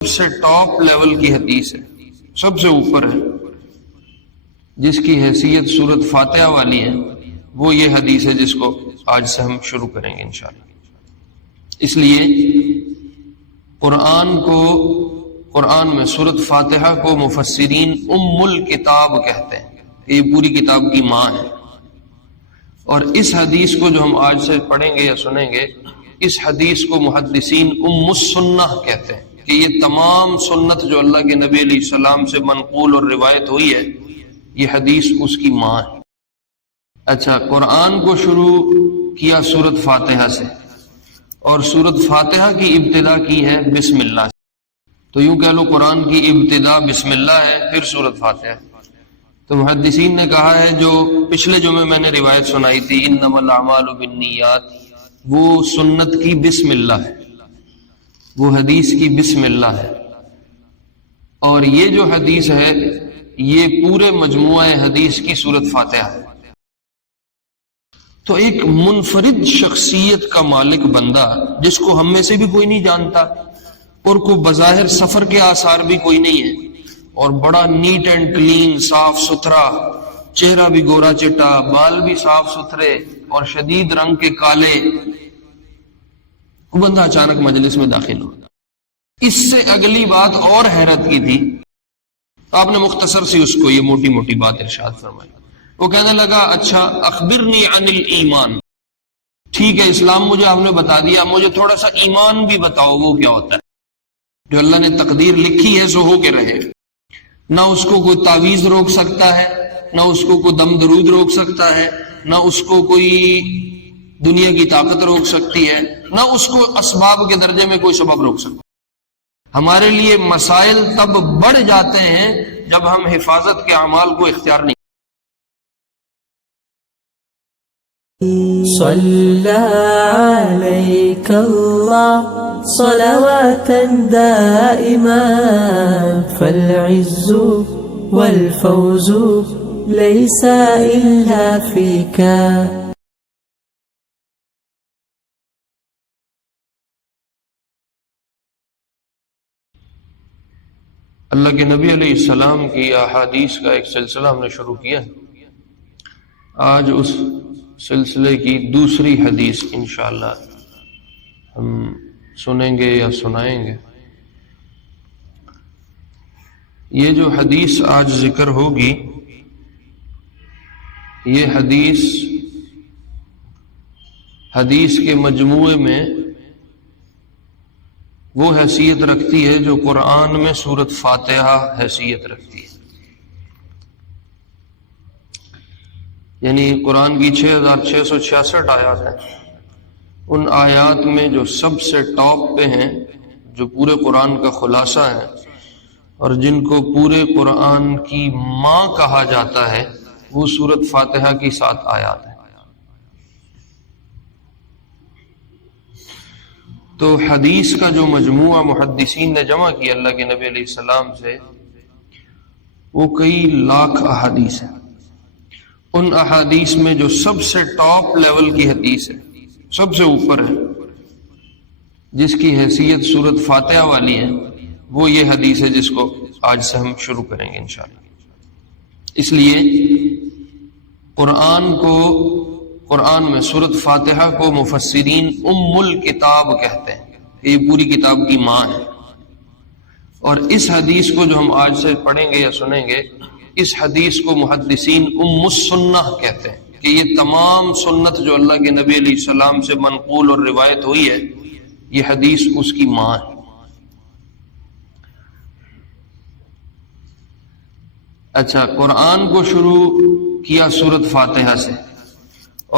سب سے top level کی حدیث ہے، سب سے اوپر ہے، جس کی حیثیت سورت فاتحہ والی ہے، وہ یہ حدیث ہے جس کو آج سے ہم شروع کریں گے انشاءاللہ۔ اس لیے قرآن میں سورت فاتحہ کو مفسرین ام الکتاب کہتے ہیں، کہ یہ پوری کتاب کی ماں ہے۔ اور اس حدیث کو جو ہم آج سے پڑھیں گے یا سنیں گے، اس حدیث کو محدثین ام السنہ کہتے ہیں، کہ یہ تمام سنت جو اللہ کے نبی علیہ السلام سے منقول اور روایت ہوئی ہے، یہ حدیث اس کی ماں ہے۔ اچھا، قرآن کو شروع کیا سورت فاتحہ سے، اور سورت فاتحہ کی ابتدا کی ہے بسم اللہ سے، تو یوں کہہ لو قرآن کی ابتدا بسم اللہ ہے، پھر سورت فاتحہ ہے۔ تو محدثین نے کہا ہے، جو پچھلے جمعے میں نے روایت سنائی تھی انما الاعمال بالنیات، وہ سنت کی بسم اللہ ہے، وہ حدیث کی بسم اللہ ہے، اور یہ جو حدیث ہے یہ پورے مجموعہ حدیث کی سورت فاتحہ ہے۔ تو ایک منفرد شخصیت کا مالک بندہ، جس کو ہم میں سے بھی کوئی نہیں جانتا، اور کو بظاہر سفر کے آثار بھی کوئی نہیں ہے، اور بڑا نیٹ اینڈ کلین، صاف ستھرا، چہرہ بھی گورا چٹا، بال بھی صاف ستھرے اور شدید رنگ کے کالے، وہ بندہ اچانک مجلس میں داخل ہو۔ اس سے اگلی بات اور حیرت کی تھی، تو آپ نے مختصر سی اس کو یہ موٹی موٹی بات ارشاد فرمائی۔ وہ کہنے لگا، اچھا اخبرنی عن الایمان، ٹھیک ہے اسلام مجھے آپ نے بتا دیا، مجھے تھوڑا سا ایمان بھی بتاؤ، وہ کیا ہوتا ہے؟ جو اللہ نے تقدیر لکھی ہے سو ہو کے رہے، نہ اس کو کوئی تعویذ روک سکتا ہے، نہ اس کو کوئی دم درود روک سکتا ہے، نہ اس کو کوئی دنیا کی طاقت روک سکتی ہے، نہ اس کو اسباب کے درجے میں کوئی سبب روک سکتا ہے۔ ہمارے لیے مسائل تب بڑھ جاتے ہیں جب ہم حفاظت کے اعمال کو اختیار نہیں۔ صلى عليك الله صلوات دائما فالعز والفوز ليس إلا فيك۔ اللہ کے نبی علیہ السلام کی احادیث کا ایک سلسلہ ہم نے شروع کیا، آج اس سلسلے کی دوسری حدیث انشاءاللہ ہم سنیں گے یا سنائیں گے۔ یہ جو حدیث آج ذکر ہوگی، یہ حدیث کے مجموعے میں وہ حیثیت رکھتی ہے جو قرآن میں سورت فاتحہ حیثیت رکھتی ہے۔ یعنی قرآن کی 6666 آیات ہیں، ان آیات میں جو سب سے ٹاپ پہ ہیں، جو پورے قرآن کا خلاصہ ہے، اور جن کو پورے قرآن کی ماں کہا جاتا ہے، وہ سورت فاتحہ کی 7 آیات ہیں۔ تو حدیث کا جو مجموعہ محدثین نے جمع کیا اللہ کے نبی علیہ السلام سے، وہ کئی لاکھ احادیث ہیں۔ ان احادیث میں جو سب سے ٹاپ لیول کی حدیث ہے، سب سے اوپر ہے، جس کی حیثیت سورت فاتحہ والی ہے، وہ یہ حدیث ہے جس کو آج سے ہم شروع کریں گے انشاءاللہ۔ اس لیے قرآن میں سورت فاتحہ کو مفسرین ام الکتاب کہتے ہیں، کہ یہ پوری کتاب کی ماں ہے۔ اور اس حدیث کو جو ہم آج سے پڑھیں گے یا سنیں گے، اس حدیث کو محدثین ام السنہ کہتے ہیں، کہ یہ تمام سنت جو اللہ کے نبی علیہ السلام سے منقول اور روایت ہوئی ہے، یہ حدیث اس کی ماں ہے۔ اچھا، قرآن کو شروع کیا سورت فاتحہ سے،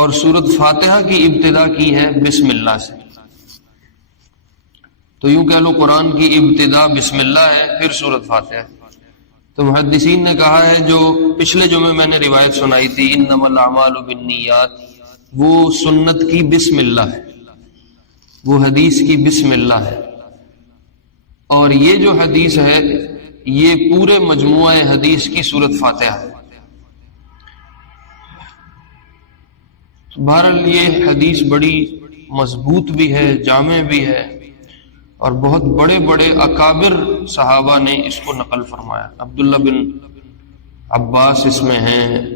اور سورت فاتحہ کی ابتدا کی ہے بسم اللہ سے، تو یوں کہہ لو قرآن کی ابتدا بسم اللہ ہے، پھر سورت فاتحہ ہے۔ تو محدثین نے کہا ہے، جو پچھلے جمعے میں نے روایت سنائی تھی انما الاعمال بالنیات، وہ سنت کی بسم اللہ ہے، وہ حدیث کی بسم اللہ ہے، اور یہ جو حدیث ہے یہ پورے مجموعہ حدیث کی سورت فاتحہ ہے۔ بہرحال یہ حدیث بڑی مضبوط بھی ہے، جامع بھی ہے، اور بہت بڑے بڑے اکابر صحابہ نے اس کو نقل فرمایا. عبداللہ بن عباس اس میں ہیں،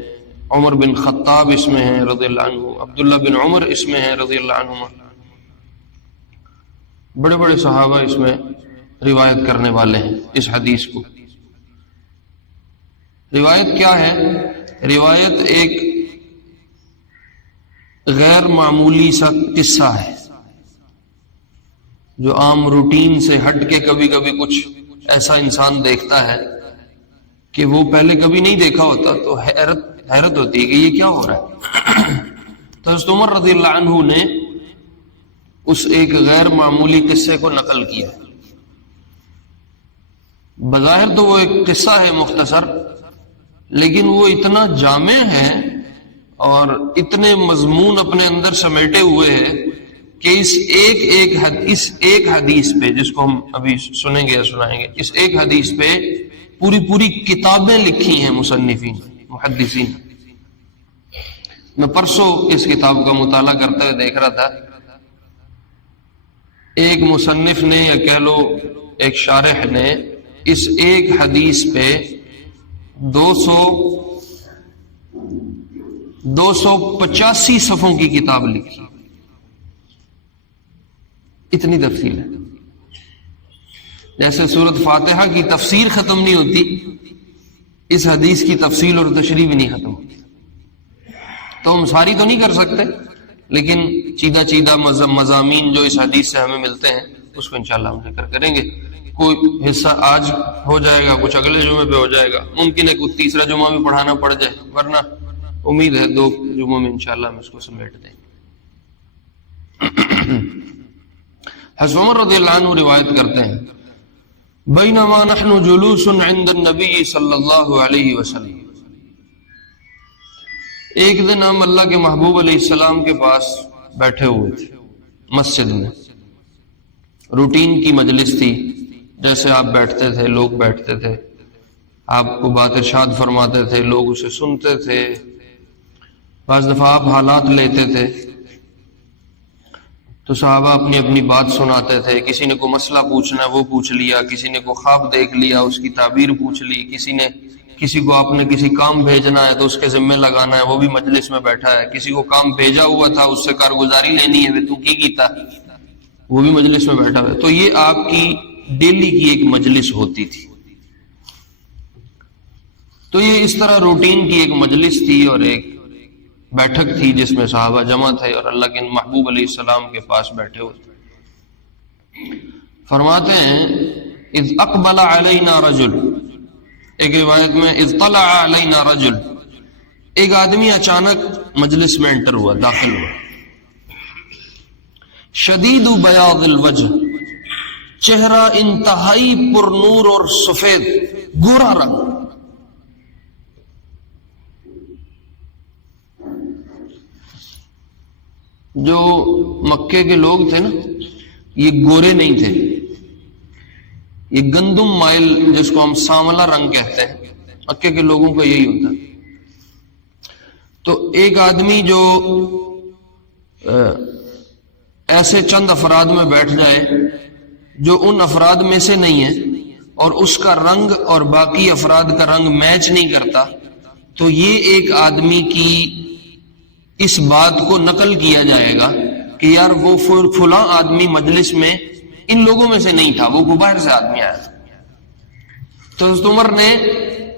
عمر بن خطاب اس میں ہیں رضی اللہ عنہ، عبداللہ بن عمر اس میں ہیں رضی اللہ عنہما. بڑے بڑے صحابہ اس میں روایت کرنے والے ہیں اس حدیث کو. روایت کیا ہے؟ روایت ایک غیر معمولی سا قصہ ہے جو عام روٹین سے ہٹ کے کبھی کبھی کچھ ایسا انسان دیکھتا ہے کہ وہ پہلے کبھی نہیں دیکھا ہوتا، تو حیرت ہوتی ہے کہ یہ کیا ہو رہا ہے. تو حضرت عمر رضی اللہ عنہ نے اس ایک غیر معمولی قصے کو نقل کیا. بظاہر تو وہ ایک قصہ ہے مختصر، لیکن وہ اتنا جامع ہے اور اتنے مضمون اپنے اندر سمیٹے ہوئے ہیں کہ اس ایک حدیث پہ، جس کو ہم ابھی سنیں گے یا سنائیں گے، اس ایک حدیث پہ پوری کتابیں لکھی ہیں مصنفین محدثین. میں پرسوں اس کتاب کا مطالعہ کرتے ہوئے دیکھ رہا تھا، ایک مصنف نے یا کہہ لو ایک شارح نے اس ایک حدیث پہ 285 صفحوں کی کتاب لکھی. اتنی تفصیل ہے. جیسے سورۃ فاتحہ کی تفسیر ختم نہیں ہوتی، اس حدیث کی تفصیل اور تشریح بھی نہیں ختم ہوتی. تو ہم ساری تو نہیں کر سکتے، لیکن چیدہ مضامین جو اس حدیث سے ہمیں ملتے ہیں اس کو انشاءاللہ ہم ذکر کریں گے. کوئی حصہ آج ہو جائے گا، کچھ اگلے جمعے پہ ہو جائے گا، ممکن ہے کوئی تیسرا جمعہ بھی پڑھانا پڑ جائے، ورنہ امید ہے 2 جمعوں میں انشاءاللہ ہم اس کو سمیٹ دیں. حضرت عمر رضی اللہ عنہ روایت کرتے ہیں، بینما نحن جلوس عند النبی صلی اللہ علیہ وسلم، ایک دن ہم اللہ کے محبوب علیہ السلام کے پاس بیٹھے ہوئے تھے مسجد میں. روٹین کی مجلس تھی، جیسے آپ بیٹھتے تھے لوگ بیٹھتے تھے، آپ کو بات ارشاد فرماتے تھے، لوگ اسے سنتے تھے. بعض دفعہ آپ حالات لیتے تھے تو صحابہ اپنی اپنی بات سناتے تھے. کسی نے کوئی مسئلہ پوچھنا ہے وہ پوچھ لیا، کسی نے کوئی خواب دیکھ لیا اس کی تعبیر پوچھ لی، کسی کو آپ نے کسی کام بھیجنا ہے تو اس کے ذمہ لگانا ہے، وہ بھی مجلس میں بیٹھا ہے. کسی کو کام بھیجا ہوا تھا اس سے کارگزاری لینی ہے، تو کی کیتا، وہ بھی مجلس میں بیٹھا ہوا ہے. تو یہ آپ کی ڈیلی کی ایک مجلس ہوتی تھی. تو یہ اس طرح روٹین کی ایک مجلس تھی اور ایک بیٹھک تھی جس میں صحابہ جمع تھے اور اللہ کے محبوب علیہ السلام کے پاس بیٹھے ہوئے تھے. فرماتے ہیں اذ اقبل علینا رجل، ایک روایت میں اذ طلع علینا رجل، ایک آدمی اچانک مجلس میں انٹر ہوا، داخل ہوا. شدید بیاض الوجہ، چہرہ انتہائی پر نور اور سفید گورا رنگ. جو مکے کے لوگ تھے نا، یہ گورے نہیں تھے، یہ گندم مائل جس کو ہم سانولا رنگ کہتے ہیں، مکے کے لوگوں کا یہی ہوتا. تو ایک آدمی جو ایسے چند افراد میں بیٹھ جائے جو ان افراد میں سے نہیں ہے اور اس کا رنگ اور باقی افراد کا رنگ میچ نہیں کرتا، تو یہ ایک آدمی کی اس بات کو نقل کیا جائے گا کہ یار وہ فلاں آدمی مجلس میں ان لوگوں میں سے نہیں تھا، وہ باہر سے آدمی آیا. تو حضرت عمر نے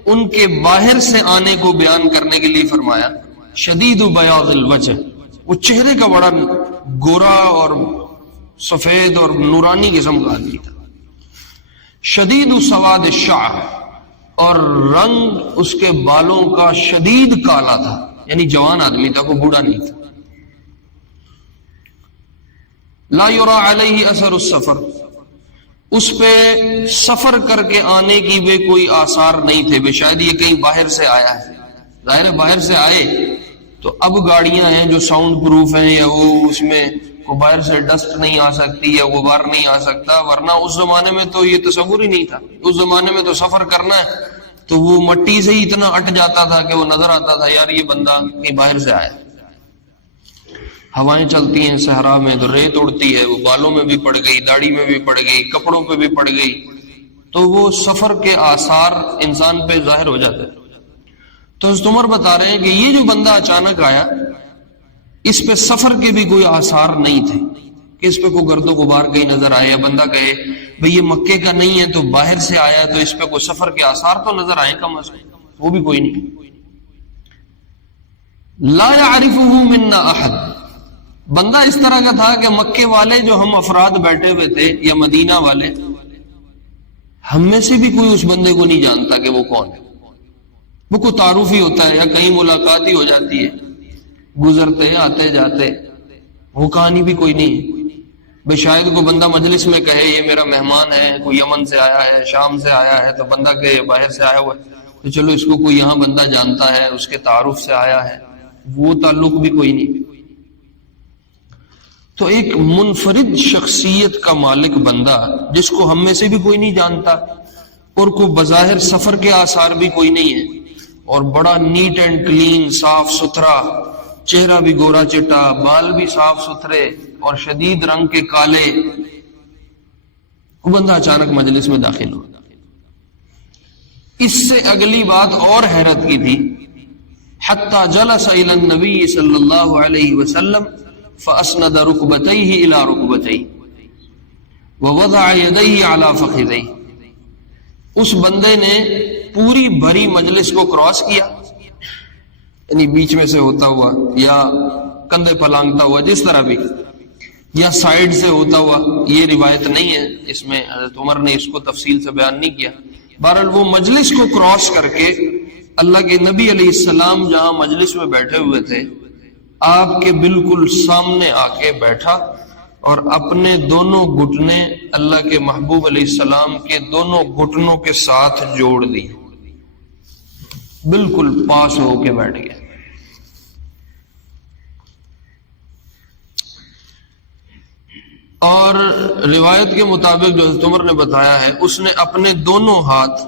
ان کے باہر سے آنے کو بیان کرنے کے لیے فرمایا شدید بیاض الوجہ، وہ چہرے کا بڑا گورا اور سفید اور نورانی قسم کا آدمی تھا. شدید سواد الشعر، اور رنگ اس کے بالوں کا شدید کالا تھا، یعنی جوان آدمی تھا، کوئی بوڑھا نہیں تھا. لا یرا علیہ اثر السفر، اس پہ سفر کر کے آنے کی بھی کوئی آثار نہیں تھے، بے شاید یہ کہیں باہر سے آیا ہے. ظاہر ہے باہر سے آئے تو اب گاڑیاں ہیں جو ساؤنڈ پروف ہیں، یا وہ اس میں کو باہر سے ڈسٹ نہیں آ سکتی یا غبار نہیں آ سکتا، ورنہ اس زمانے میں تو یہ تصور ہی نہیں تھا. اس زمانے میں تو سفر کرنا ہے تو وہ مٹی سے ہی اتنا اٹ جاتا تھا کہ وہ نظر آتا تھا یار یہ بندہ کہیں باہر سے آیا. ہوائیں چلتی ہیں صحرا میں تو ریت اڑتی ہے، وہ بالوں میں بھی پڑ گئی، داڑھی میں بھی پڑ گئی، کپڑوں پہ بھی پڑ گئی، تو وہ سفر کے آثار انسان پہ ظاہر ہو جاتے ہیں۔ تو حضرت عمر بتا رہے ہیں کہ یہ جو بندہ اچانک آیا اس پہ سفر کے بھی کوئی آثار نہیں تھے کہ اس پہ کوئی گرد و غبار کہیں نظر آئے، یا بندہ کہے بھئی یہ مکے کا نہیں ہے تو باہر سے آیا تو اس پہ کوئی سفر کے آثار تو نظر آئے کم از کم، وہ بھی کوئی نہیں۔ لا يعرفه منا احد، بندہ اس طرح کا تھا کہ مکے والے جو ہم افراد بیٹھے ہوئے تھے یا مدینہ والے، ہم میں سے بھی کوئی اس بندے کو نہیں جانتا کہ وہ کون ہے۔ وہ کوئی تعارف ہی ہوتا ہے یا کہیں ملاقات ہی ہو جاتی ہے، گزرتے آتے جاتے، وہ کہانی بھی کوئی نہیں ہے۔ بھئی شاید کوئی بندہ مجلس میں کہے یہ میرا مہمان ہے، کوئی یمن سے آیا ہے، شام سے آیا ہے، تو بندہ کہے باہر سے آیا ہوا ہے تو چلو اس کو کوئی یہاں بندہ جانتا ہے، اس کے تعارف سے آیا ہے، وہ تعلق بھی کوئی نہیں۔ تو ایک منفرد شخصیت کا مالک بندہ جس کو ہم میں سے بھی کوئی نہیں جانتا اور کوئی بظاہر سفر کے آثار بھی کوئی نہیں ہے، اور بڑا نیٹ اینڈ کلین، صاف ستھرا، چہرہ بھی گورا چٹا، بال بھی صاف ستھرے اور شدید رنگ کے کالے، وہ بندہ اچانک مجلس میں داخل ہوا۔ اس سے اگلی بات اور حیرت کی تھی، حتی جلس الی النبی صلی اللہ علیہ وسلم فاسند رکبتیہ الی رکبتیہ ووضع یدیہ علی فخذیہ۔ اس بندے نے پوری بھری مجلس کو کراس کیا، یعنی بیچ میں سے ہوتا ہوا یا کندھے پلانگتا ہوا، جس طرح بھی، یا سائیڈ سے ہوتا ہوا، یہ روایت نہیں ہے، اس میں حضرت عمر نے اس کو تفصیل سے بیان نہیں کیا۔ بہرحال وہ مجلس کو کراس کر کے اللہ کے نبی علیہ السلام جہاں مجلس میں بیٹھے ہوئے تھے آپ کے بالکل سامنے آ کے بیٹھا اور اپنے دونوں گھٹنے اللہ کے محبوب علیہ السلام کے دونوں گھٹنوں کے ساتھ جوڑ دی، بالکل پاس ہو کے بیٹھ گیا۔ اور روایت کے مطابق جو حضرت عمر نے بتایا ہے، اس نے اپنے دونوں ہاتھ،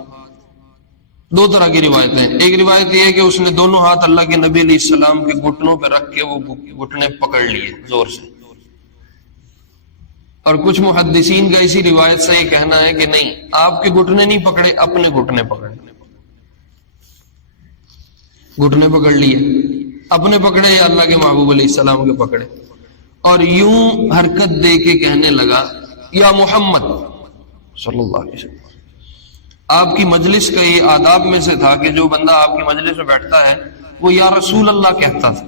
دو طرح کی روایتیں، ایک روایت یہ ہے کہ اس نے دونوں ہاتھ اللہ کے نبی علیہ السلام کے گھٹنوں پہ رکھ کے وہ گھٹنے پکڑ لیے زور سے، اور کچھ محدثین کا اسی روایت سے یہ کہنا ہے کہ نہیں، آپ کے گھٹنے نہیں پکڑے، اپنے گھٹنے پکڑے، گھٹنے پکڑ لیے، اپنے پکڑے یا اللہ کے محبوب علیہ السلام کے پکڑے، اور یوں حرکت دے کے کہنے لگا یا محمد صلی اللہ علیہ وسلم۔ آپ کی مجلس کا یہ آداب میں سے تھا کہ جو بندہ آپ کی مجلس میں بیٹھتا ہے وہ یا رسول اللہ کہتا تھا،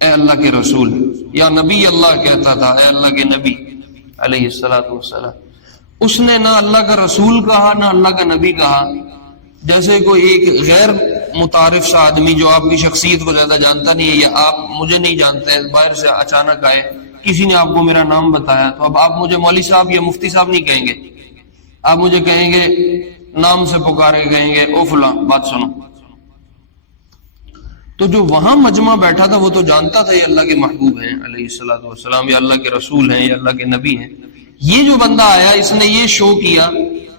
اے اللہ کے رسول، یا نبی اللہ کہتا تھا، اے اللہ کے نبی علیہ الصلوۃ والسلام۔ اس نے نہ اللہ کا رسول کہا نہ اللہ کا نبی کہا، جیسے کوئی ایک غیر متعارف سا آدمی جو آپ کی شخصیت کو زیادہ جانتا نہیں ہے، یا آپ مجھے نہیں جانتے، باہر سے اچانک آئے، کسی نے آپ کو میرا نام بتایا، تو اب آپ مجھے مولوی صاحب یا مفتی صاحب نہیں کہیں گے، آپ مجھے کہیں گے، نام سے پکارے کہیں گے، او فلاں بات سنو۔ تو جو وہاں مجمع بیٹھا تھا وہ تو جانتا تھا یہ اللہ کے محبوب ہیں علیہ الصلوۃ والسلام، یا اللہ کے رسول ہیں، یا اللہ کے نبی ہیں۔ یہ جو بندہ آیا اس نے یہ شو کیا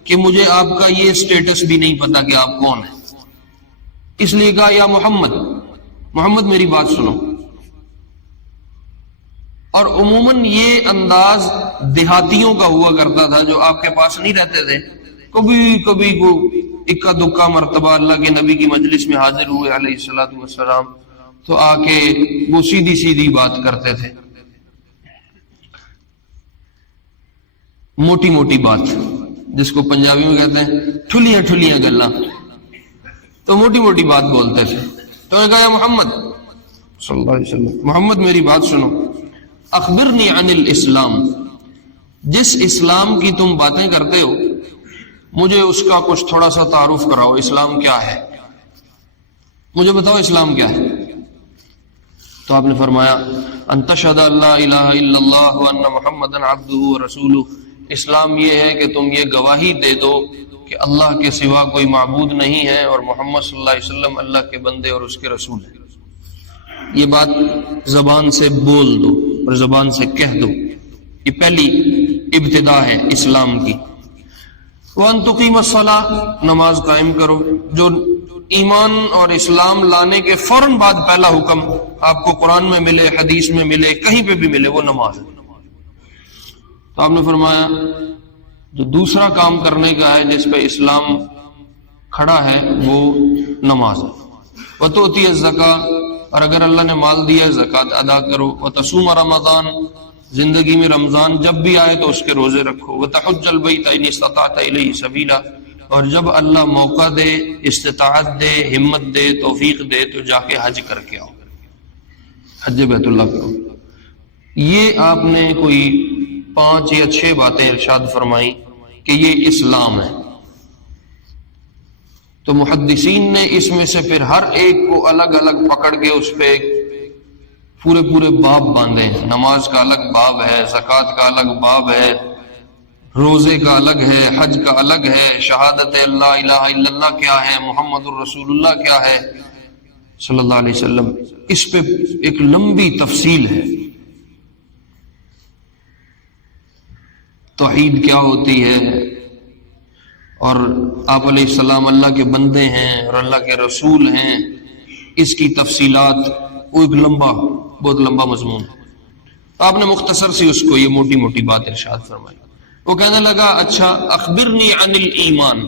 کہ مجھے آپ کا یہ سٹیٹس بھی نہیں پتا کہ آپ کون ہیں، اس لیے کہا یا محمد، محمد میری بات سنو۔ اور عموماً یہ انداز دیہاتیوں کا ہوا کرتا تھا جو آپ کے پاس نہیں رہتے تھے، کبھی کبھی کو اکا دکا مرتبہ اللہ کے نبی کی مجلس میں حاضر ہوئے علیہ الصلوۃ والسلام، تو آ کے وہ سیدھی سیدھی بات کرتے تھے، موٹی موٹی بات، جس کو پنجابی میں کہتے ہیں ٹھلیاں ٹھلیاں گلاں، تو موٹی موٹی بات بولتے تھے۔ تو نے کہا یا محمد صلی اللہ علیہ وسلم، محمد میری بات سنو، اخبرنی عن الاسلام، جس اسلام کی تم باتیں کرتے ہو مجھے اس کا کچھ تھوڑا سا تعارف کراؤ، اسلام کیا ہے، مجھے بتاؤ اسلام کیا ہے۔ تو آپ نے فرمایا ان تشہد ان لا الہ الا اللہ وان محمدا عبدہ ورسولہ، اسلام یہ ہے کہ تم یہ گواہی دے دو کہ اللہ کے سوا کوئی معبود نہیں ہے اور محمد صلی اللہ علیہ وسلم اللہ کے بندے اور اس کے رسول ہیں۔ یہ بات زبان سے بول دو اور زبان سے کہہ دو، یہ پہلی ابتدا ہے اسلام کی۔ وَأَن تُقِيمَ الصَّلَاةَ، نماز قائم کرو، جو ایمان اور اسلام لانے کے فوراً بعد پہلا حکم آپ کو قرآن میں ملے، حدیث میں ملے، کہیں پہ بھی ملے، وہ نماز ہے۔ تو آپ نے فرمایا جو دوسرا کام کرنے کا ہے جس پہ اسلام کھڑا ہے وہ نماز ہے۔ وَتُؤْتِيَ الزَّكَاةَ، اور اگر اللہ نے مال دیا زکوٰۃ ادا کرو۔ وَتَصُومَ رمضان، زندگی میں رمضان جب بھی آئے تو اس کے روزے رکھو۔ وَتَحُجَّ الْبَيْتَ إِنِ اسْتَطَعْتَ إِلَيْهِ سَبِيلًا، اور جب اللہ موقع دے، استطاعت دے، ہمت دے، توفیق دے تو جا کے حج کر کے آؤ، حج بیت اللہ کرو۔ یہ آپ نے کوئی 5 یا 6 باتیں ارشاد فرمائی کہ یہ اسلام ہے۔ تو محدثین نے اس میں سے پھر ہر ایک کو الگ الگ پکڑ کے اس پہ پورے باب باندھے ہیں۔ نماز کا الگ باب ہے، زکوٰۃ کا الگ باب ہے، روزے کا الگ ہے، حج کا الگ ہے، شہادت اللہ الہ الا اللہ کیا ہے، محمد الرسول اللہ کیا ہے صلی اللہ علیہ وسلم، اس پہ ایک لمبی تفصیل ہے۔ توحید کیا ہوتی ہے، اور آپ علیہ السلام اللہ کے بندے ہیں اور اللہ کے رسول ہیں، اس کی تفصیلات، وہ ایک بہت لمبا مضمون ہے۔ تو آپ نے مختصر سی اس کو یہ موٹی موٹی بات ارشاد فرمائی۔ وہ کہنے لگا اچھا اخبرنی عن الایمان،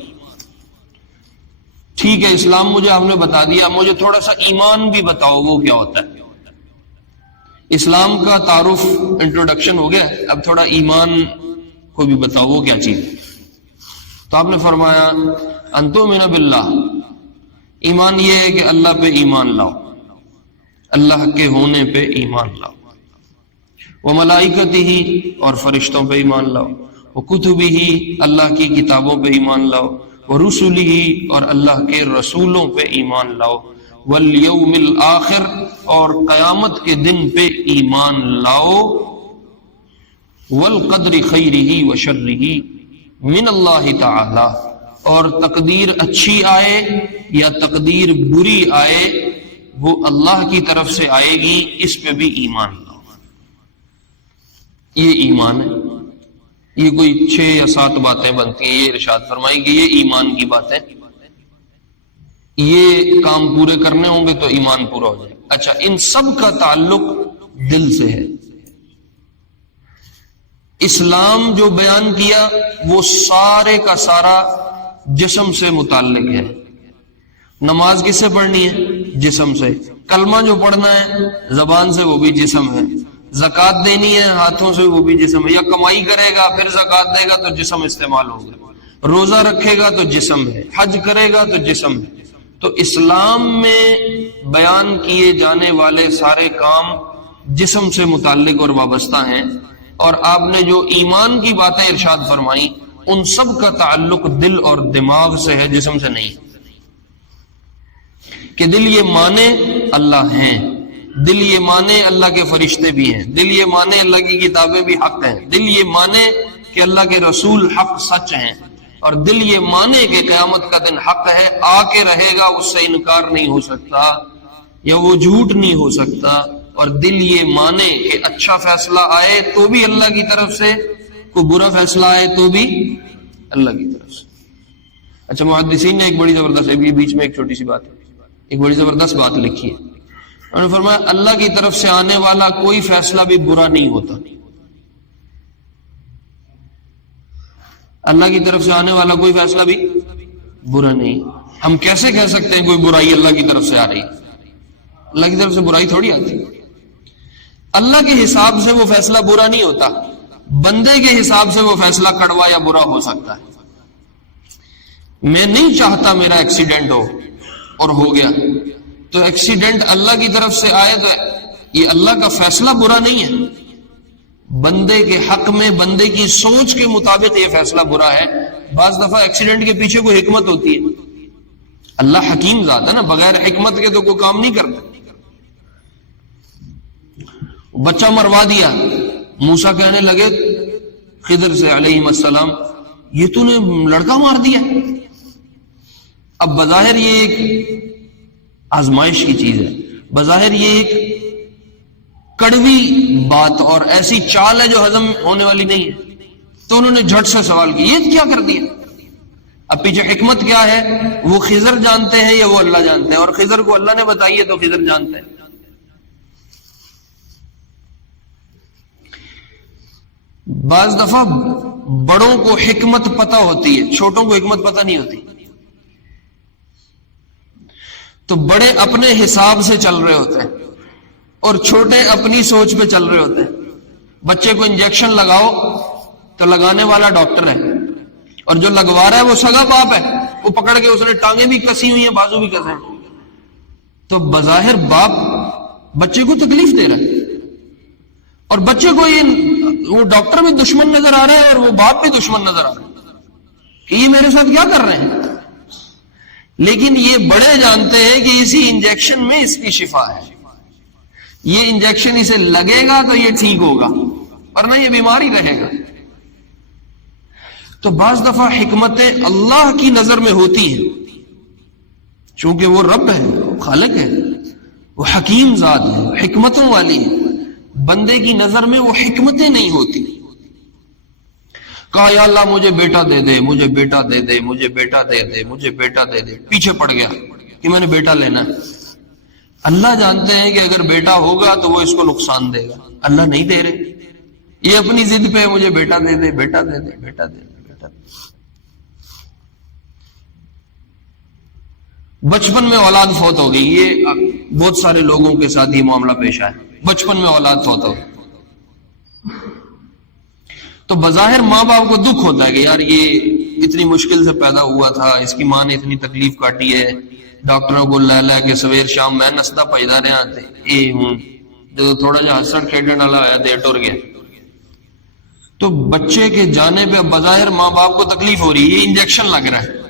ٹھیک ہے اسلام مجھے آپ نے بتا دیا، مجھے تھوڑا سا ایمان بھی بتاؤ وہ کیا ہوتا ہے۔ اسلام کا تعارف انٹروڈکشن ہو گیا، اب تھوڑا ایمان کو بھی بتاؤ وہ کیا چیز ہے۔ تو آپ نے فرمایا ان تؤمن باللہ، ایمان یہ ہے کہ اللہ پہ ایمان لاؤ، اللہ کے ہونے پہ ایمان لاؤ، وملائکتہ، اور فرشتوں پہ ایمان لاؤ، وکتبہ، اللہ کی کتابوں پہ ایمان لاؤ، ورسلہ، اور اللہ کے رسولوں پہ ایمان لاؤ، والیوم الآخر، اور قیامت کے دن پہ ایمان لاؤ، والقدر خیرہ وشرہ من اللہ تعالی، اور تقدیر اچھی آئے یا تقدیر بری آئے وہ اللہ کی طرف سے آئے گی، اس پہ بھی ایمان لاؤ۔ یہ ایمان ہے۔ یہ کوئی 6 یا 7 باتیں بنتی ہیں، یہ ارشاد فرمائی کہ یہ ایمان کی باتیں، یہ کام پورے کرنے ہوں گے تو ایمان پورا ہو جائے۔ اچھا، ان سب کا تعلق دل سے ہے۔ اسلام جو بیان کیا وہ سارے کا سارا جسم سے متعلق ہے۔ نماز کس سے پڑھنی ہے؟ جسم سے۔ کلمہ جو پڑھنا ہے زبان سے وہ بھی جسم ہے۔ زکوٰۃ دینی ہے ہاتھوں سے وہ بھی جسم ہے۔ یا کمائی کرے گا پھر زکوٰۃ دے گا تو جسم استعمال ہوگا، روزہ رکھے گا تو جسم ہے، حج کرے گا تو جسم ہے۔ تو اسلام میں بیان کیے جانے والے سارے کام جسم سے متعلق اور وابستہ ہیں، اور آپ نے جو ایمان کی باتیں ارشاد فرمائی ان سب کا تعلق دل اور دماغ سے ہے، جسم سے نہیں۔ کہ دل یہ مانے اللہ ہیں، دل یہ مانے اللہ کے فرشتے بھی ہیں، دل یہ مانے اللہ کی کتابیں بھی حق ہیں، دل یہ مانے کہ اللہ کے رسول حق سچ ہیں، اور دل یہ مانے کہ قیامت کا دن حق ہے، آ کے رہے گا، اس سے انکار نہیں ہو سکتا یا وہ جھوٹ نہیں ہو سکتا، اور دل یہ مانے کہ اچھا فیصلہ آئے تو بھی اللہ کی طرف سے، کوئی برا فیصلہ آئے تو بھی اللہ کی طرف سے۔ اچھا، محدثین نے ایک بڑی زبردست، ابھی بیچ میں ایک چھوٹی سی بات ہے، ایک بڑی زبردست بات لکھی ہے۔ انہوں نے فرمایا اللہ کی طرف سے آنے والا کوئی فیصلہ بھی برا نہیں ہوتا۔ اللہ کی طرف سے آنے والا کوئی فیصلہ بھی برا نہیں۔ ہم کیسے کہہ سکتے ہیں کوئی برائی اللہ کی طرف سے آ رہی؟ اللہ کی طرف سے برائی تھوڑی آتی۔ اللہ کے حساب سے وہ فیصلہ برا نہیں ہوتا، بندے کے حساب سے وہ فیصلہ کڑوا یا برا ہو سکتا ہے۔ میں نہیں چاہتا میرا ایکسیڈنٹ ہو اور ہو گیا، تو ایکسیڈنٹ اللہ کی طرف سے آئے تو یہ اللہ کا فیصلہ برا نہیں ہے، بندے کے حق میں بندے کی سوچ کے مطابق یہ فیصلہ برا ہے۔ بعض دفعہ ایکسیڈنٹ کے پیچھے کوئی حکمت ہوتی ہے، اللہ حکیم ذات ہے نا، بغیر حکمت کے تو کوئی کام نہیں کرتا۔ بچہ مروا دیا، موسیٰ کہنے لگے خضر سے علیہ السلام یہ تو نے لڑکا مار دیا۔ اب بظاہر یہ ایک آزمائش کی چیز ہے، بظاہر یہ ایک کڑوی بات اور ایسی چال ہے جو ہضم ہونے والی نہیں ہے، تو انہوں نے جھٹ سے سوال کیا یہ کیا کر دیا؟ اب پیچھے حکمت کیا ہے؟ وہ خضر جانتے ہیں یا وہ اللہ جانتے ہیں؟ اور خضر کو اللہ نے بتائی ہے تو خضر جانتے ہیں۔ بعض دفعہ بڑوں کو حکمت پتہ ہوتی ہے، چھوٹوں کو حکمت پتہ نہیں ہوتی، تو بڑے اپنے حساب سے چل رہے ہوتے ہیں اور چھوٹے اپنی سوچ پہ چل رہے ہوتے ہیں۔ بچے کو انجیکشن لگاؤ تو لگانے والا ڈاکٹر ہے، اور جو لگوا رہا ہے وہ سگا باپ ہے، وہ پکڑ کے اس نے ٹانگیں بھی کسی ہوئی ہیں، بازو بھی کسے ہیں، تو بظاہر باپ بچے کو تکلیف دے رہا ہے، اور بچے کو وہ ڈاکٹر بھی دشمن نظر آ رہا ہے اور وہ باپ بھی دشمن نظر آ رہا ہے کہ یہ میرے ساتھ کیا کر رہے ہیں۔ لیکن یہ بڑے جانتے ہیں کہ اسی انجیکشن میں اس کی شفا ہے، یہ انجیکشن اسے لگے گا تو یہ ٹھیک ہوگا، ورنہ یہ بیمار ہی رہے گا۔ تو بعض دفعہ حکمتیں اللہ کی نظر میں ہوتی ہیں، چونکہ وہ رب ہے، وہ خالق ہے، وہ حکیم ذات ہے، حکمتوں والی ہے، بندے کی نظر میں وہ حکمتیں نہیں ہوتی۔ کہا یا اللہ مجھے بیٹا دے دے، مجھے بیٹا دے دے، مجھے بیٹا دے دے، مجھے بیٹا دے دے، پیچھے پڑ گیا کہ میں نے بیٹا لینا ہے۔ اللہ جانتے ہیں کہ اگر بیٹا ہوگا تو وہ اس کو نقصان دے گا، اللہ نہیں دے رہے، یہ اپنی ضد پہ مجھے بیٹا دے دے، بیٹا دے دے، بیٹا دے دے، بیٹا دے دے۔ بچپن میں اولاد فوت ہو گئی، یہ بہت سارے لوگوں کے ساتھ یہ معاملہ پیش آیا، بچپن میں اولاد فوت ہو گئی تو بظاہر ماں باپ کو دکھ ہوتا ہے کہ یار یہ اتنی مشکل سے پیدا ہوا تھا، اس کی ماں نے اتنی تکلیف کاٹی ہے، ڈاکٹروں کو لے لے کے سویر شام میں نسدا پیدا رہا تھے، اے ہوں جو تھوڑا جہا ہسڑ کھیڈن والا ہوا دے ٹر گیا۔ تو بچے کے جانے پہ بظاہر ماں باپ کو تکلیف ہو رہی ہے، یہ انجیکشن لگ رہا ہے،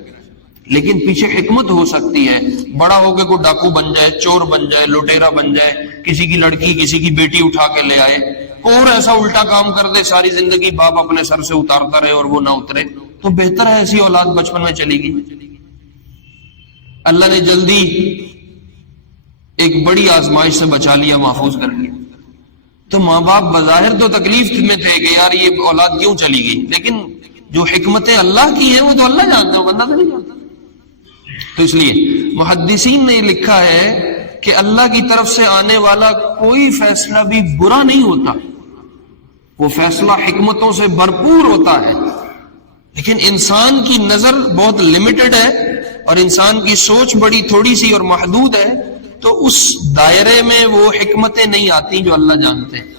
لیکن پیچھے حکمت ہو سکتی ہے، بڑا ہو کے کوئی ڈاکو بن جائے، چور بن جائے، لٹیرا بن جائے، کسی کی لڑکی کسی کی بیٹی اٹھا کے لے آئے اور ایسا الٹا کام کر دے، ساری زندگی باپ اپنے سر سے اتارتا رہے اور وہ نہ اترے، تو بہتر ہے ایسی اولاد بچپن میں چلی گئی۔ اللہ نے جلدی ایک بڑی آزمائش سے بچا لیا، محفوظ کر لیا۔ تو ماں باپ بظاہر تو تکلیف میں تھے کہ یار یہ اولاد کیوں چلی گئی، لیکن جو حکمتیں اللہ کی ہیں وہ تو اللہ جانتا ہے، بندہ تو نہیں جانتا۔ تو اس لیے محدثین نے لکھا ہے کہ اللہ کی طرف سے آنے والا کوئی فیصلہ بھی برا نہیں ہوتا، وہ فیصلہ حکمتوں سے بھرپور ہوتا ہے، لیکن انسان کی نظر بہت لمیٹڈ ہے اور انسان کی سوچ بڑی تھوڑی سی اور محدود ہے، تو اس دائرے میں وہ حکمتیں نہیں آتی جو اللہ جانتے ہیں۔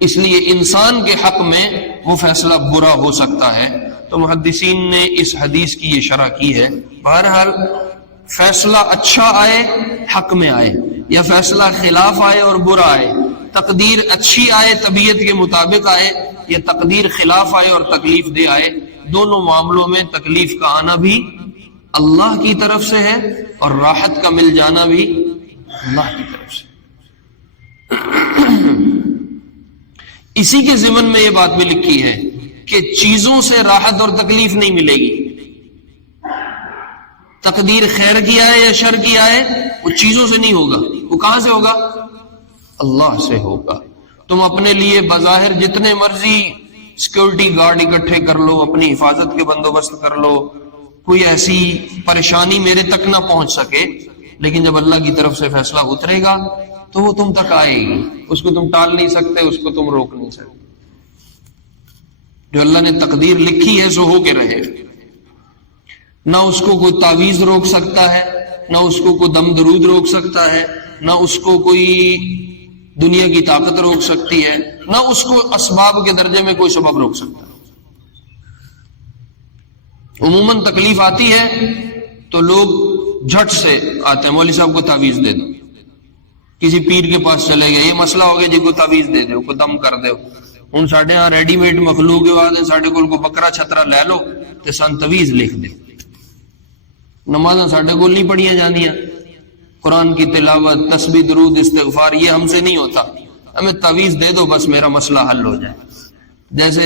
اس لیے انسان کے حق میں وہ فیصلہ برا ہو سکتا ہے۔ تو محدثین نے اس حدیث کی یہ شرح کی ہے، بہرحال فیصلہ اچھا آئے حق میں آئے، یا فیصلہ خلاف آئے اور برا آئے، تقدیر اچھی آئے طبیعت کے مطابق آئے، یا تقدیر خلاف آئے اور تکلیف دے آئے، دونوں معاملوں میں تکلیف کا آنا بھی اللہ کی طرف سے ہے اور راحت کا مل جانا بھی اللہ کی طرف سے۔ اسی کے ضمن میں یہ بات بھی لکھی ہے کہ چیزوں سے راحت اور تکلیف نہیں ملے گی، تقدیر خیر کی آئے یا شر کی آئے وہ چیزوں سے نہیں ہوگا، وہ کہاں سے ہوگا؟ اللہ سے ہوگا۔ تم اپنے لیے بظاہر جتنے مرضی سیکورٹی گارڈ اکٹھے کر لو، اپنی حفاظت کے بندوبست کر لو، کوئی ایسی پریشانی میرے تک نہ پہنچ سکے، لیکن جب اللہ کی طرف سے فیصلہ اترے گا تو وہ تم تک آئے گی، اس کو تم ٹال نہیں سکتے، اس کو تم روک نہیں سکتے۔ جو اللہ نے تقدیر لکھی ہے سو ہو کے رہے، نہ اس کو کوئی تعویذ روک سکتا ہے، نہ اس کو کوئی دم درود روک سکتا ہے، نہ اس کو کوئی دنیا کی طاقت روک سکتی ہے، نہ اس کو اسباب کے درجے میں کوئی سبب روک سکتا ہے۔ عموماً تکلیف آتی ہے تو لوگ جھٹ سے آتے ہیں، مولوی صاحب کو تعویذ دے دو، کسی پیر کے پاس چلے گئے، یہ مسئلہ ہو گیا جی کو تعویذ دے دو، کو دم کر دو۔ ہوں ساڈے ہاں ریڈی میڈ مخلوق کے بعد ساڈے کول کو بکرا چھترا لے لو تے سن تعویذ لکھ دے۔ نمازاں ساڈے کول نہیں پڑھیاں جاندیاں، قرآن کی تلاوت، تسبیح، درود، استغفار یہ ہم سے نہیں ہوتا، ہمیں تعویذ دے دو بس میرا مسئلہ حل ہو جائے۔ جیسے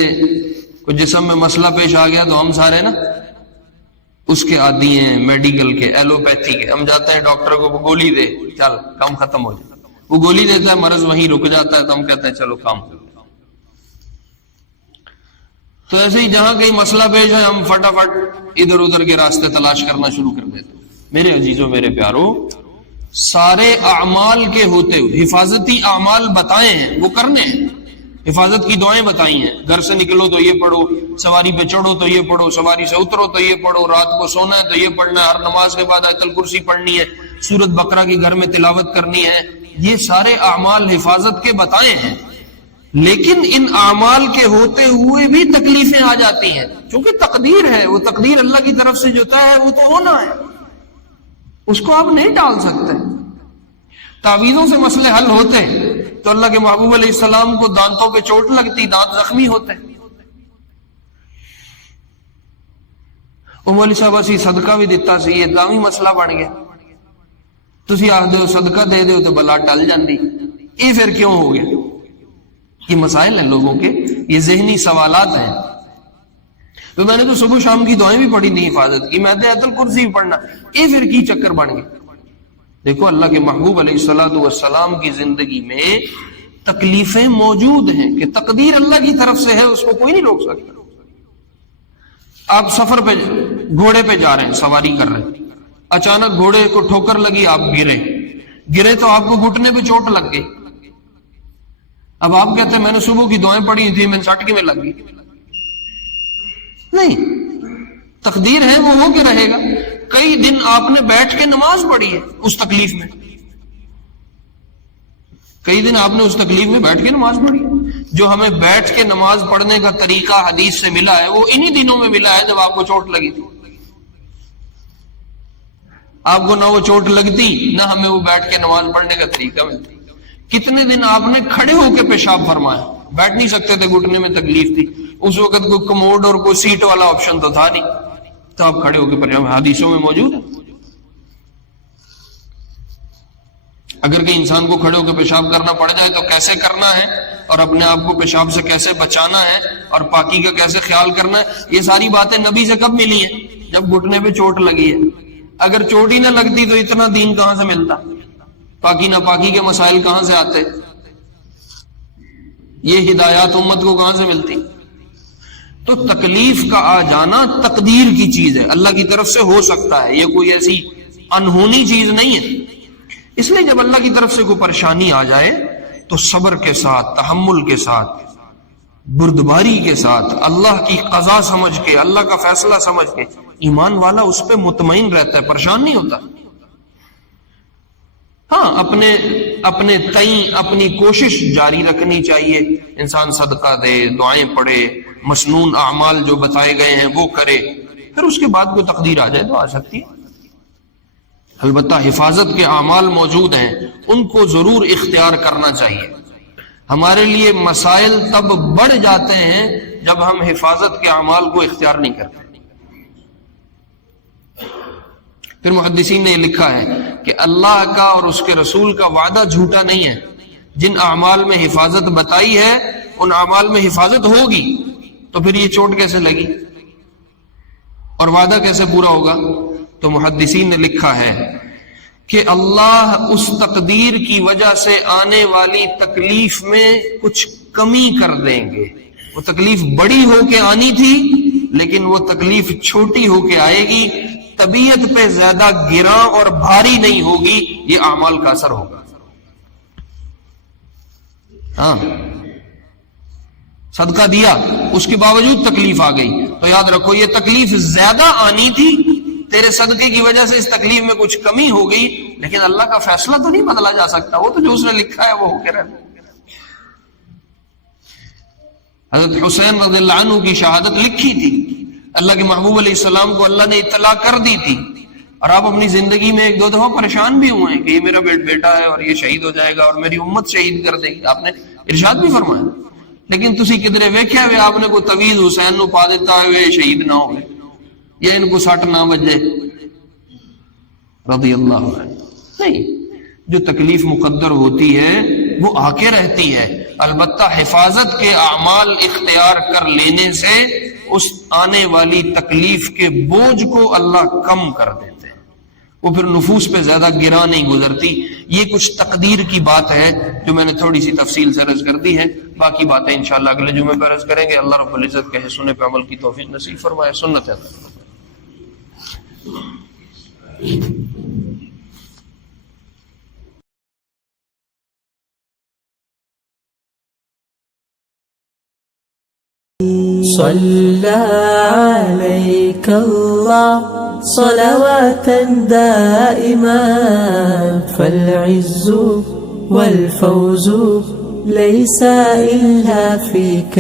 کوئی جسم میں مسئلہ پیش آ گیا تو ہم سارے نا اس کے عادی ہیں، میڈیکل کے، ایلوپیتھی کے، ہم جاتے ہیں ڈاکٹر کو گولی دے، چل کام ختم ہو جائے، وہ گولی دیتا ہے، مرض وہیں رک جاتا ہے، تو ہم کہتے ہیں چلو کام ہو۔ تو ایسے ہی جہاں کہیں مسئلہ پیش ہے ہم فٹافٹ ادھر ادھر کے راستے تلاش کرنا شروع کر دیتے. میرے عزیزوں میرے پیاروں، سارے اعمال کے ہوتے ہوئے حفاظتی اعمال بتائے ہیں وہ کرنے ہیں. حفاظت کی دعائیں بتائی ہیں، گھر سے نکلو تو یہ پڑھو، سواری پہ چڑھو تو یہ پڑھو، سواری سے اترو تو یہ پڑھو، رات کو سونا ہے تو یہ پڑھنا ہے، ہر نماز کے بعد آیت الکرسی پڑھنی ہے، سورۃ بقرہ کی گھر میں تلاوت کرنی ہے. یہ سارے اعمال حفاظت کے بتائے ہیں. لیکن ان اعمال کے ہوتے ہوئے بھی تکلیفیں آ جاتی ہیں، کیونکہ تقدیر ہے، وہ تقدیر اللہ کی طرف سے جو طے ہے وہ تو ہونا ہے، اس کو آپ نہیں ٹال سکتے. تعویذوں سے مسئلے حل ہوتے تو اللہ کے محبوب علیہ السلام کو دانتوں پہ چوٹ لگتی، دانت زخمی ہوتے. مولوی صاحب اسی صدقہ بھی دیتا سی، یہ تاں بھی مسئلہ بن گیا. تسی آخ دیو صدقہ دے دیو تو بلا ٹل جاندی. یہ پھر کیوں ہو گیا؟ یہ مسائل ہیں لوگوں کے، یہ ذہنی سوالات ہیں. تو میں نے تو صبح شام کی دعائیں بھی پڑھی نہیں حفاظت کی، میں تو آیت الکرسی بھی پڑھنا، یہ پھر کی چکر بن گیا. دیکھو اللہ کے محبوب علیہ الصلوۃ والسلام کی زندگی میں تکلیفیں موجود ہیں کہ تقدیر اللہ کی طرف سے ہے، اس کو کوئی نہیں روک سکتا. آپ سفر پہ گھوڑے پہ جا رہے ہیں، سواری کر رہے ہیں، اچانک گھوڑے کو ٹھوکر لگی، آپ گرے تو آپ کو گھٹنے پہ چوٹ لگ گئی. اب آپ کہتے ہیں میں نے صبح کی دعائیں پڑھی تھی، میں نے سٹ کے میں لگ گئی. نہیں، تقدیر ہے وہ ہو کے رہے گا. کئی دن آپ نے بیٹھ کے نماز پڑھی ہے اس تکلیف میں، کئی دن آپ نے اس تکلیف میں بیٹھ کے نماز پڑھی ہے. جو ہمیں بیٹھ کے نماز پڑھنے کا طریقہ حدیث سے ملا ہے وہ انہی دنوں میں ملا ہے جب آپ کو چوٹ لگی تھی. آپ کو نہ وہ چوٹ لگتی نہ ہمیں وہ بیٹھ کے نماز پڑھنے کا طریقہ ملتا. کتنے دن آپ نے کھڑے ہو کے پیشاب فرمایا، بیٹھ نہیں سکتے تھے، گھٹنے میں تکلیف تھی. اس وقت کوئی کموڈ اور کوئی سیٹ والا آپشن تو تھا نہیں، تو آپ کھڑے ہو کے پیشاب، حدیثوں میں موجود ہے. اگر کہ انسان کو کھڑے ہو کے پیشاب کرنا پڑ جائے تو کیسے کرنا ہے، اور اپنے آپ کو پیشاب سے کیسے بچانا ہے، اور پاکی کا کیسے خیال کرنا ہے، یہ ساری باتیں نبی سے کب ملی ہیں؟ جب گھٹنے پہ چوٹ لگی ہے. اگر چوٹ ہی نہ لگتی تو اتنا دین کہاں سے ملتا، پاکی ناپاکی کے مسائل کہاں سے آتے، یہ ہدایات امت کو کہاں سے ملتی. تو تکلیف کا آ جانا تقدیر کی چیز ہے، اللہ کی طرف سے ہو سکتا ہے، یہ کوئی ایسی انہونی چیز نہیں ہے. اس لیے جب اللہ کی طرف سے کوئی پریشانی آ جائے تو صبر کے ساتھ، تحمل کے ساتھ، بردباری کے ساتھ، اللہ کی قضا سمجھ کے، اللہ کا فیصلہ سمجھ کے، ایمان والا اس پہ مطمئن رہتا ہے، پریشان نہیں ہوتا. ہاں اپنے تئیں اپنی کوشش جاری رکھنی چاہیے، انسان صدقہ دے، دعائیں پڑھے، مسنون اعمال جو بتائے گئے ہیں وہ کرے، پھر اس کے بعد کوئی تقدیر آ جائے تو آ سکتی ہے. البتہ حفاظت کے اعمال موجود ہیں، ان کو ضرور اختیار کرنا چاہیے. ہمارے لیے مسائل تب بڑھ جاتے ہیں جب ہم حفاظت کے اعمال کو اختیار نہیں کرتے. پھر محدثین نے یہ لکھا ہے کہ اللہ کا اور اس کے رسول کا وعدہ جھوٹا نہیں ہے. جن اعمال میں حفاظت بتائی ہے ان اعمال میں حفاظت ہوگی، تو پھر یہ چوٹ کیسے لگی اور وعدہ کیسے پورا ہوگا؟ تو محدثین نے لکھا ہے کہ اللہ اس تقدیر کی وجہ سے آنے والی تکلیف میں کچھ کمی کر دیں گے. وہ تکلیف بڑی ہو کے آنی تھی لیکن وہ تکلیف چھوٹی ہو کے آئے گی، طبیعت پہ زیادہ گراں اور بھاری نہیں ہوگی، یہ اعمال کا اثر ہوگا. ہاں صدقہ دیا، اس کے باوجود تکلیف آ گئی تو یاد رکھو یہ تکلیف زیادہ آنی تھی، تیرے صدقے کی وجہ سے اس تکلیف میں کچھ کمی ہو گئی، لیکن اللہ کا فیصلہ تو نہیں بدلا جا سکتا، وہ تو جو اس نے لکھا ہے وہ ہو کے رہنا. حضرت حسین رضی اللہ عنہ کی شہادت لکھی تھی، اللہ کے محبوب علیہ السلام کو اللہ نے اطلاع کر دی تھی، اور آپ اپنی زندگی میں ایک دو دفعہ پریشان بھی ہوئے ہیں کہ یہ میرا بیٹا ہے اور یہ شہید ہو جائے گا اور میری امت شہید کر دے گی، آپ نے ارشاد بھی فرمایا. لیکن تسی کدھر ویکھیا ہوئے آپ نے کوئی تویز حسین نو پا دیتا ہوئے شہید نہ ہوئے یا ان کو سٹ نہ بجے رضی اللہ عنہ؟ نہیں، جو تکلیف مقدر ہوتی ہے وہ آ کے رہتی ہے. البتہ حفاظت کے اعمال اختیار کر لینے سے اس آنے والی تکلیف کے بوجھ کو اللہ کم کر دیتے ہیں، وہ پھر نفوس پہ زیادہ گراں نہیں گزرتی. یہ کچھ تقدیر کی بات ہے جو میں نے تھوڑی سی تفصیل سے عرض کر دی ہے. باقی باتیں انشاءاللہ اگلے جمعے پر عرض کریں گے. اللہ رب العزت کہے سنے پہ عمل کی توفیق نصیب فرمائے. سنت ہے. صلى عليك الله صلواتا دائما فالعز والفوز ليس إلا فيك